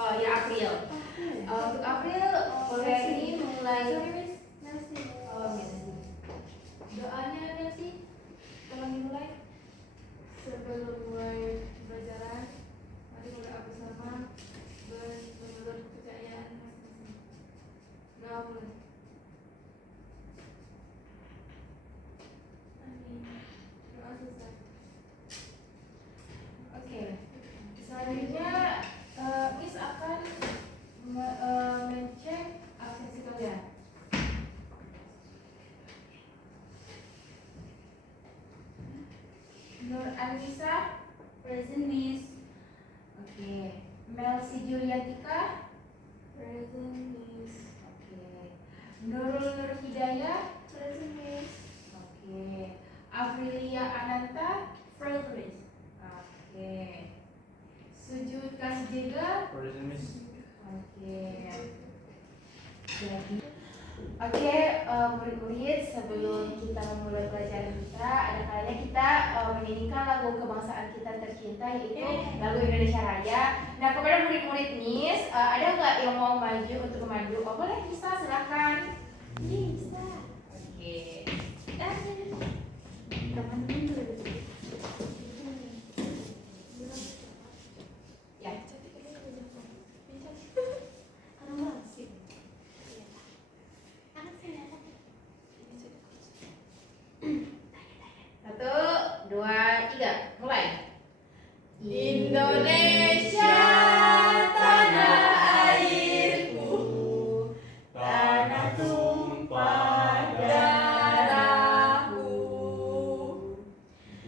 Ya April. Untuk April boleh ini mulai. Doanya Nancy, tolong dimulai. Sebelum mulai pembelajaran, mari berdoa bersama menurut kepercayaan masing-masing. Doa mulai. Amin. Doa selesai. Oke. Selanjutnya Miss akan mencek absensi kalian. Nur Anissa, present Miss. Oke. Melsi Juliatika, present Miss. Oke. Nurul Nur Hidayah, present Miss. Oke. Afrilia Ananta, present Miss. Oke. Sujud Kasjega, present Miss. Oke. Jadi murid-murid, sebelum kita memulai pelajaran kita, ada kalanya kita menyanyikan lagu kebangsaan kita tercinta, yaitu lagu Indonesia Raya. Nah, kepada murid-murid Miss, ada nggak yang mau maju untuk memandu? Oh, boleh, bisa, silakan. Bisa. Oke. Ya. Satu, dua, tiga, mulai. Indonesia, tanah airku, Tanah tumpah darahku.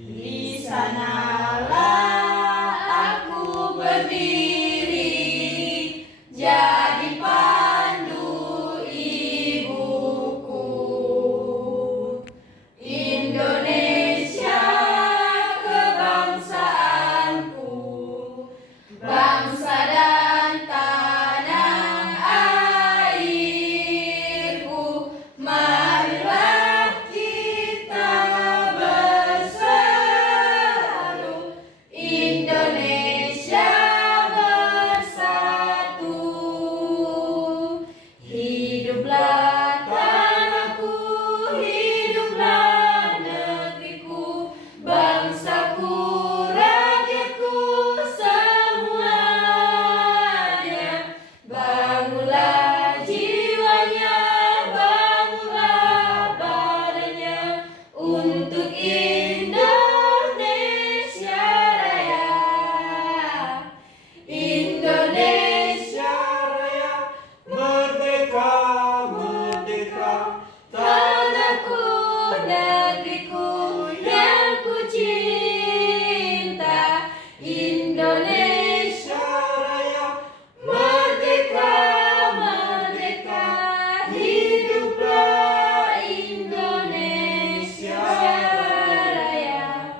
di Sanalah aku berdiri, jadi pandu ibuku. Indonesia kebangsaanku, bangsa dan tanah airku. Marilah kita bersatu, Indonesia bersatu. Hiduplah tanahku, hiduplah negeriku, bangsaku, rakyatku semuanya. Bangunlah jiwanya, bangunlah badannya untuk Indonesia Raya. Indonesia Raya, merdeka, merdeka, tanahku, negeriku yang ku cinta. Indonesia Raya, merdeka, merdeka, hiduplah Indonesia Raya.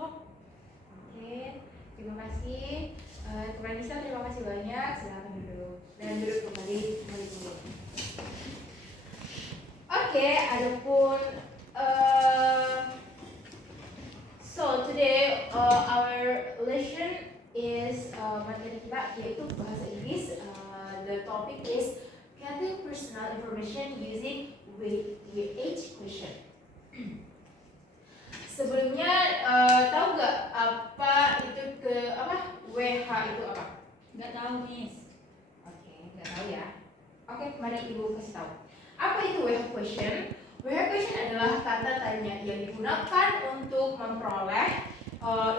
Oke, terima kasih. Kepada Nisa, terima kasih banyak. Silakan duduk dan duduk kembali. Oke, adapun so today our lesson is materi kita yaitu bahasa Inggris. The topic is getting personal information using WH question. Sebelumnya tahu nggak apa itu WH itu apa? Nggak tahu, Miss. Oke, nggak tahu ya. Oke, mari Ibu kasih tahu. Apa itu WH question? WH question adalah kata tanya yang digunakan untuk memperoleh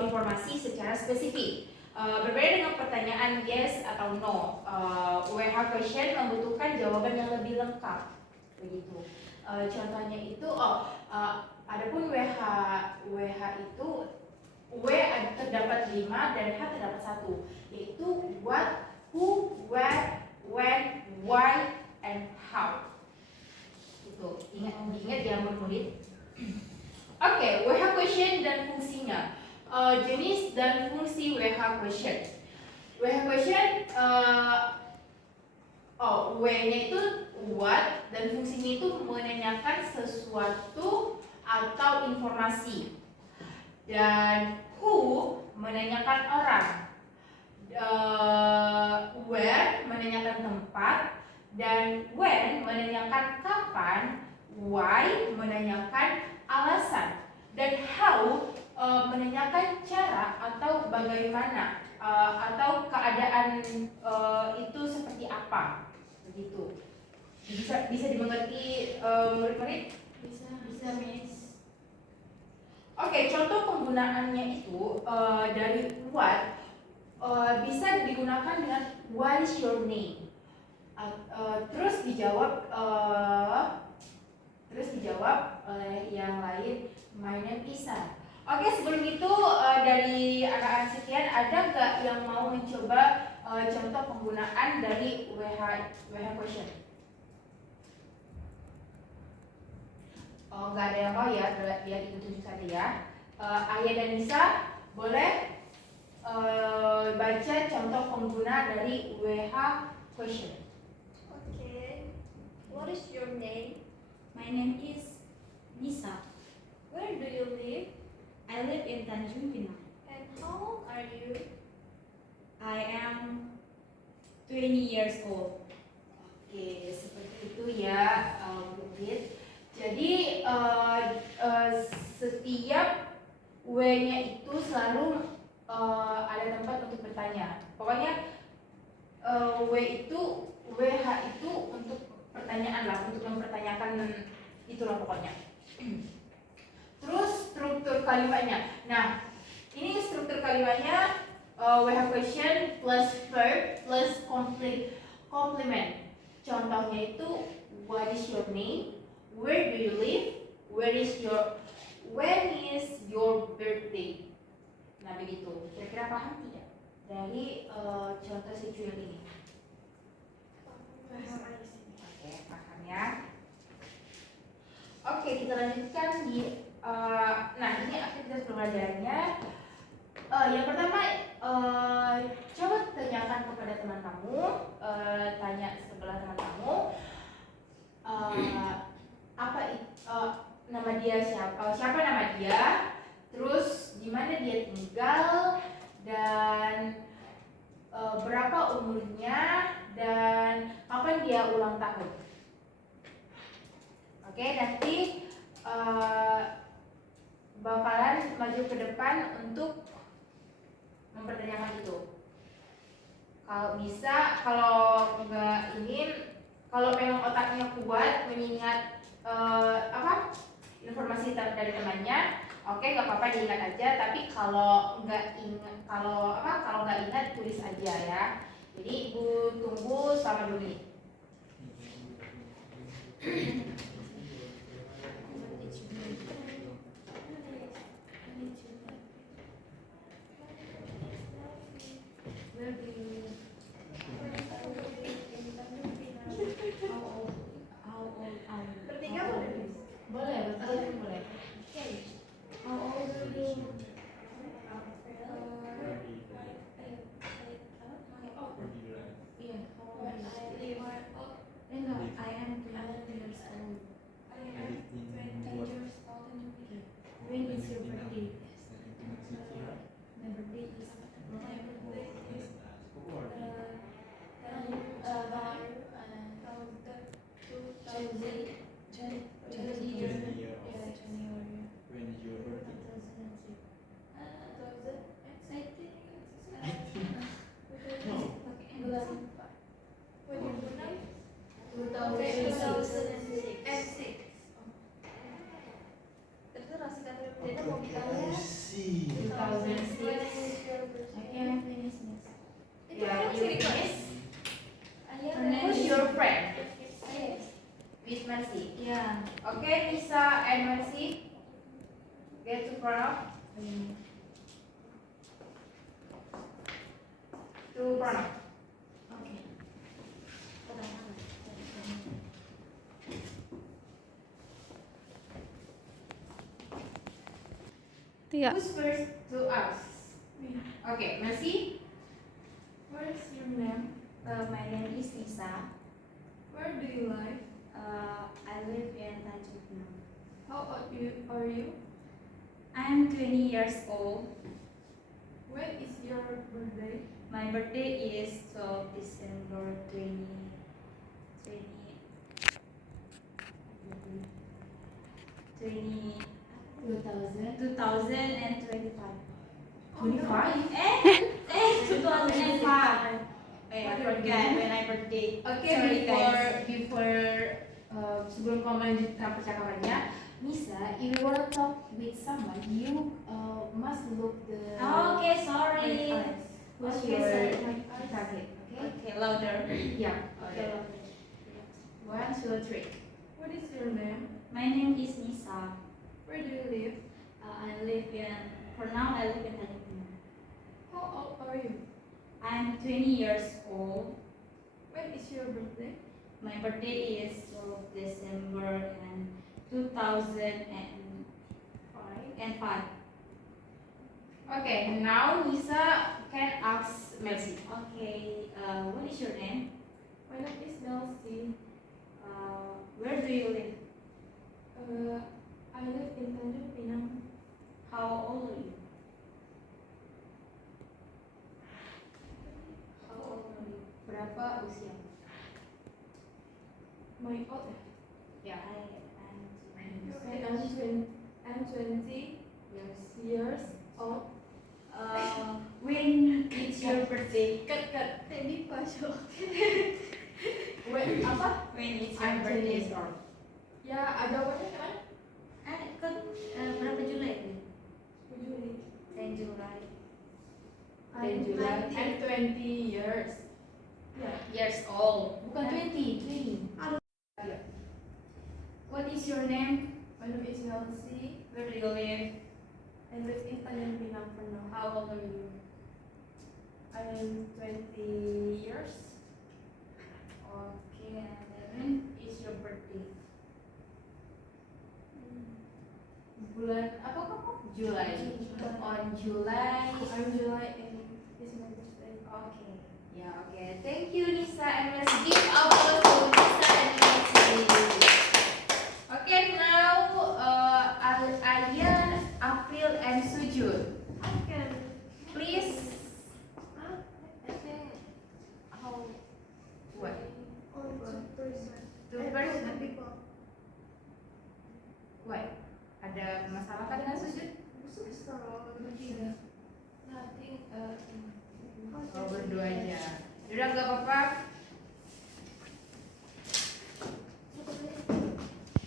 informasi secara spesifik. Berbeda dengan pertanyaan yes atau no. WH question membutuhkan jawaban yang lebih lengkap. Begitu. Contohnya itu, adapun WH itu W terdapat 5 dan H terdapat 1, yaitu what, who, where, when, why, and how. Itu diingat ya murid-murid. Oke, WH question dan fungsinya. Jenis dan fungsi WH question. WH question W-nya itu what dan fungsinya itu menanyakan sesuatu atau informasi. Dan who menanyakan orang. Where menanyakan tempat, dan when menanyakan kapan, why menanyakan alasan, dan how menanyakan cara atau bagaimana atau keadaan itu seperti apa, begitu. Bisa dimengerti murid-murid? Bisa Miss. Oke, contoh penggunaannya itu dari what bisa digunakan dengan what is your name. Terus dijawab oleh yang lain, my name Isa. Oke, sebelum itu dari anak-anak sekian ada nggak yang mau mencoba contoh penggunaan dari WH question? Oh, nggak ada yang mau ya, biar ditunjuk saja ya. Ayah dan Nisa boleh baca contoh pengguna dari WH question. Okay. What is your name? My name is Nisa. Where do you live? I live in Tanjung Pinang. And how old are you? I am 20 years old. Oke, seperti itu ya, murid. Jadi setiap W-nya itu selalu ada tempat untuk bertanya. Pokoknya WH itu untuk pertanyaan lah, untuk mempertanyakan itulah pokoknya. Terus struktur kalimatnya. Nah, ini struktur kalimatnya WH question plus verb plus complement. Contohnya itu what is your name, where do you live, when is your birthday. Nah begitu. Kira-kira paham tidak dari contoh situasi ini? Oke, paham ya. Oke, kita lanjutkan di nah ini aktivitas pembelajarannya. Yang pertama, coba tanyakan kepada teman kamu, tanya sebelah teman kamu, nama dia siapa nama dia, terus di mana dia tinggal, dan berapa umurnya, dan kapan dia ulang tahun. Oke, nanti bakalan maju ke depan untuk mempertanyakan itu. Kalau bisa, kalau nggak ingin, kalau memang otaknya kuat mengingat informasi dari temannya, oke nggak apa-apa diingat aja. Tapi kalau nggak ingat tulis aja ya. Jadi ibu tunggu selama 2 menit. Where do you live? How old are you? Bertiga How old boleh? is- Boleh, betul boleh. How old are you? Yeah, how old is you? Enggak, I am 20 years old. When is your birthday? My birthday is January. When is your birthday? 2006. Terserah sih kata Dena mau ditanya. 2006. Okay, finish this. Itu Ya, kan you sih finish. Ayah. Who's your friend? Yes. With Mercy. Yeah. Okay, Nisa and Mercy, get to Pranav. To Pranav. Okay. Tiga. Who's first to ask? Okay, Mercy. What is your name? My name is Nisa. Where do you live? I live in Tanjung Pinang. How old are you? I am 20 years old. When is your birthday? My birthday is 12 December 2025. 25. 2005. I forget when I birthday. Oke, Sorry, guys. before sebelum kamu melanjutkan percakapannya, Nisa, if you wanna talk with someone, you must look the Okay, sorry. eyes. Who's Okay, your sorry. target? Okay. Okay, louder. Yeah. Okay, Okay. louder. 1, 2, 3. What is your name? My name is Nisa. Where do you live? For now I live in Tanjung Pinang. How old are you? I'm 20 years old. When is your birthday? My birthday is 12 December and 2005. Okay, now Nisa can ask Mercy. Okay, what is your name? My name is Nelsie. Where do you live? I live in Tanjung Pinang. How old are you? How old are you? Berapa usia? My old. Ya. Okay, I'm 20 years old. When is your birthday? Cut. Tadi pas. Wait, apa? When is your I'm 20 birthday? years old. Ya, jawabannya kan? Berapa Julai itu? Juli. 10 Julai. Dan July. I'm 20 years. Ya. Years old. Bukan 20. What is your name? My name is Nelsie. Where do you live? I live in Tanjung Pinang for now. How old are you? I am 20 years. Okay, and when is your birthday? Bulan apa kamu? July. On July. I'm July and it's my birthday. Okay. Yeah, okay. Thank you, Nisa and Mercy. Give applause to Nisa and Mercy. Okay, now Ayan, April, and Sujud. I can. Please. I think how. What? Oh, 2%. 2%? People. Why? Ada masalah kah dengan Sujud? Nothing. Oh, berdua aja. Udah nggak apa-apa.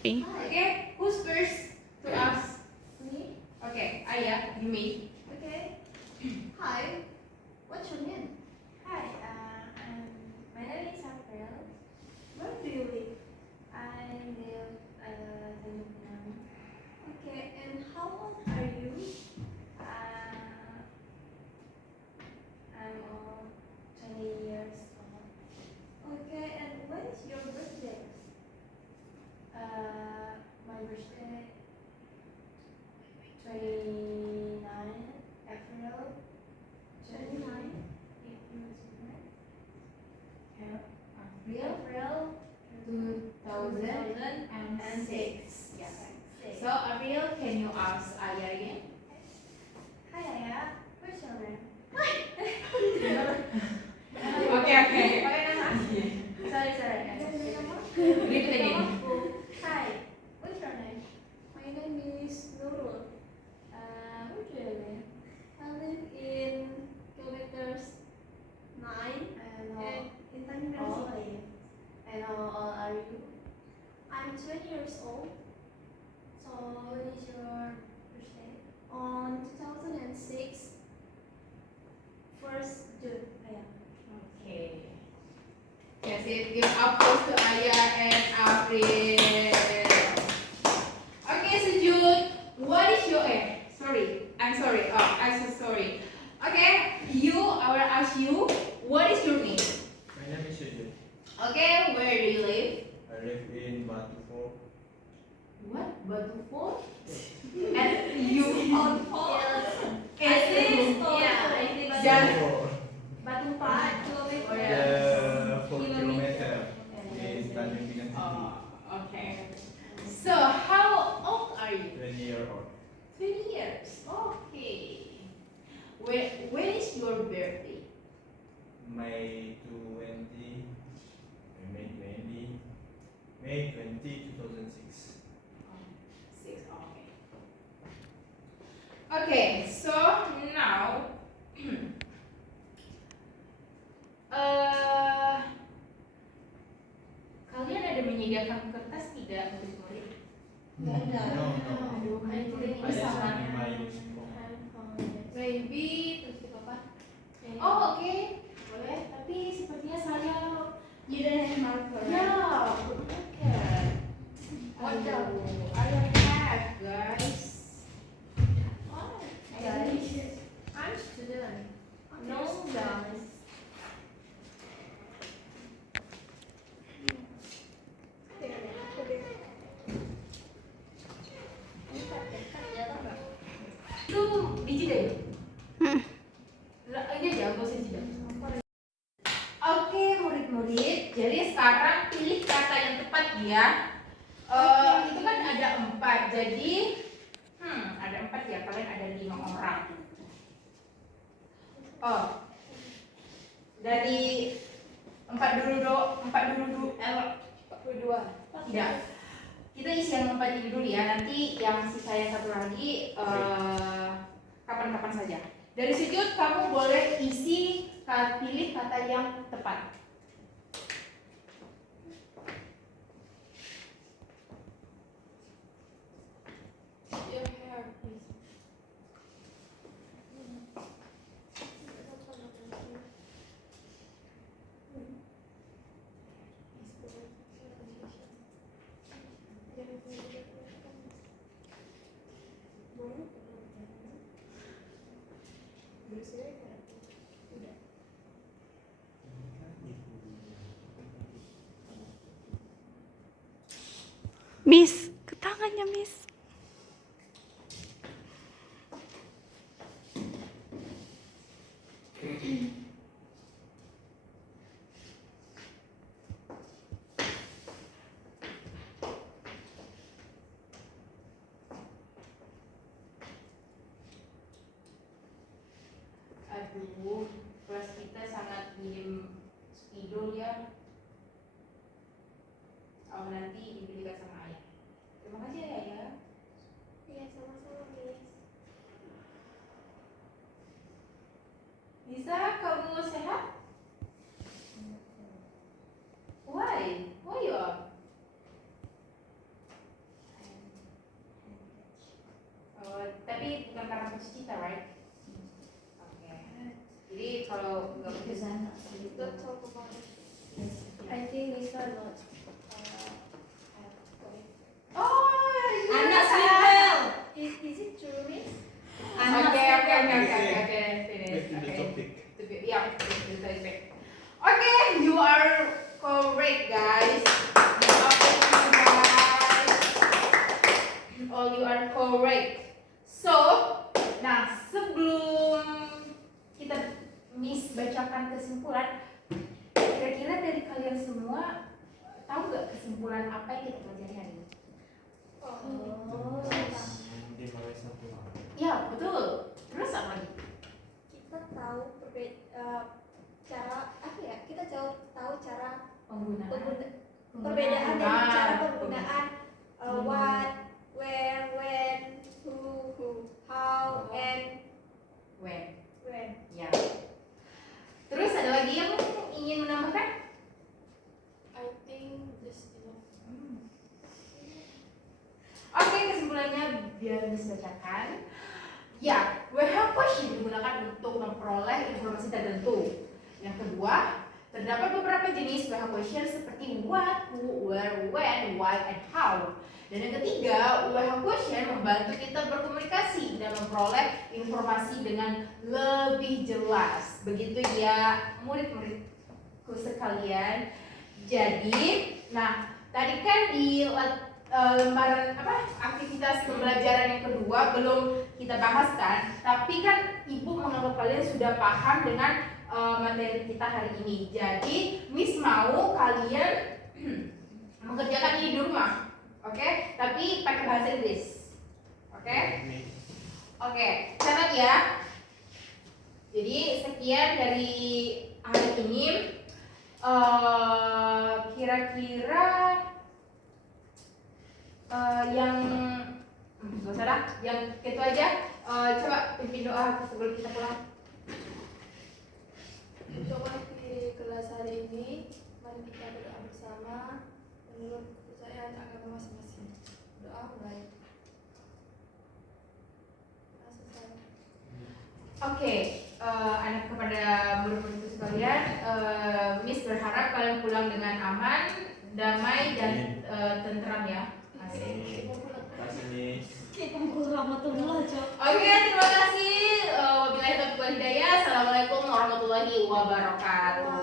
Okay, who's first to ask? Me. Okay, Ayah, you me. Okay. Hi. What's your name? Hi, my name is April. Where do you live? I live in Vietnam. Okay. And how old are you? I'm all 20 years old. Okay. And when is your birthday? My birthday 29 April 29. April 2006. Yeah. So April, can you ask Ayah again? Hi Ayah, what's your name? Okay. Sorry. Repeat again. Hi, what's your name? My name is Nurul. Where do you live? I live in kilometers 9 And and in Tanjung how Pinang City. and how old are you? I'm 20 years old. So when is your birthday? On 2006, 1st June. Okay. Yes, it give applause to Ayah and April. Okay, Sujud, what is your sorry. I'm sorry. Oh, I'm so sorry. Okay, I will ask you, what is your name? My name is Sujud. Okay, where do you live? I live in Batu Fort. What? Batu Fort? And you On hold. I think Just- Batu 4 kilometer. Oh, The yeah. 4 kilometer in Tanjung Pinang City. Okay. So, how old are you? 20-year old. 20 years. Okay. When is your birthday? 2006. Six. Okay, so now kalian ada menyediakan kertas tidak untuk murid? Nggak ada. No. Aduh, murid ini I just sangat. need my uniform. Maybe terus di papa. Oh, oke. Boleh, tapi sepertinya saya You don't have marker, ya, right? oke. What the? I don't have, guys. Oh, Guys. I'm student. No, guys. Itu dijeda ya? Lah, ini aja, nggak usah dijeda. Oke, murid-murid. Jadi sekarang pilih kata yang tepat ya. Itu kan ada 4. Jadi, ada 4 ya. Kalian ada 5 orang. Oh, dari 4 dulu. 42. Tidak. Kita isi yang 4 ini dulu ya. Nanti yang sisa yang satu lagi kapan-kapan saja. Dari situ kamu boleh isi, pilih kata yang tepat. Your hair, please. Miss, ke tangannya Miss. Aduh, kelas kita sangat minim spidol ya. Oh, nanti dibelikan sama ayah. Terima kasih ya, ayah. Iya, sama-sama, Miss. Bisa kamu sehat? Why? Why you are? Oh, tapi bukan karena putus cinta, right? Oke. Jadi kalau nggak putus Kesana sih. Don't talk about it. I think Lisa not have boyfriend. oh, Anna Swinwell. Is it true, Miss? Oke. Back to the Finish. topic. Yeah, the topic. Okay, you are correct, guys. All you are correct. So, nah sebelum kita Miss bacakan kesimpulan, kira-kira dari kalian semua tahu nggak kesimpulan apa yang kita pelajari hari ini? Oh, Dimulai satu hal. Ya, betul. Terus apa lagi? kita tahu cara apa ya? Kita tahu cara Penggunaan. perbedaan dari Ah, cara penggunaan what, where, when, who, how, and When. when. Ya. Terus ada lagi yang ingin menambahkan? I think this enough. Oke, kesimpulannya biar bisa bacakan. Ya, where have question digunakan untuk memperoleh informasi tertentu. Yang kedua, terdapat beberapa jenis where have question seperti what, who, where, when, why, and how. Dan yang ketiga, where have question membantu kita berkomunikasi dan memperoleh informasi dengan lebih jelas. Begitu ya, murid-muridku sekalian. Jadi, nah tadi kan di lembaran aktivitas pembelajaran yang kedua belum kita bahas kan, tapi kan ibu menganggap kalian sudah paham dengan materi kita hari ini. Jadi Miss mau kalian mengerjakan ini di rumah, oke? Tapi pakai bahasa Inggris, oke? Oke, catat ya. Jadi sekian dari hari ini. Kira-kira yang nggak usah dah, yang itu aja. Coba pimpin doa sebelum kita pulang. Doa di kelas hari ini, mari kita berdoa bersama menurut kepercayaan agama masing-masing. Doa mulai. Selesai. Oke, anak kepada guru-guru sekalian, Miss berharap kalian pulang dengan aman, damai dan tentram ya. Asik. Kasih Miss. Oke, terima kasih. Wabillahi taufiq wal hidayah. Assalamualaikum warahmatullahi wabarakatuh.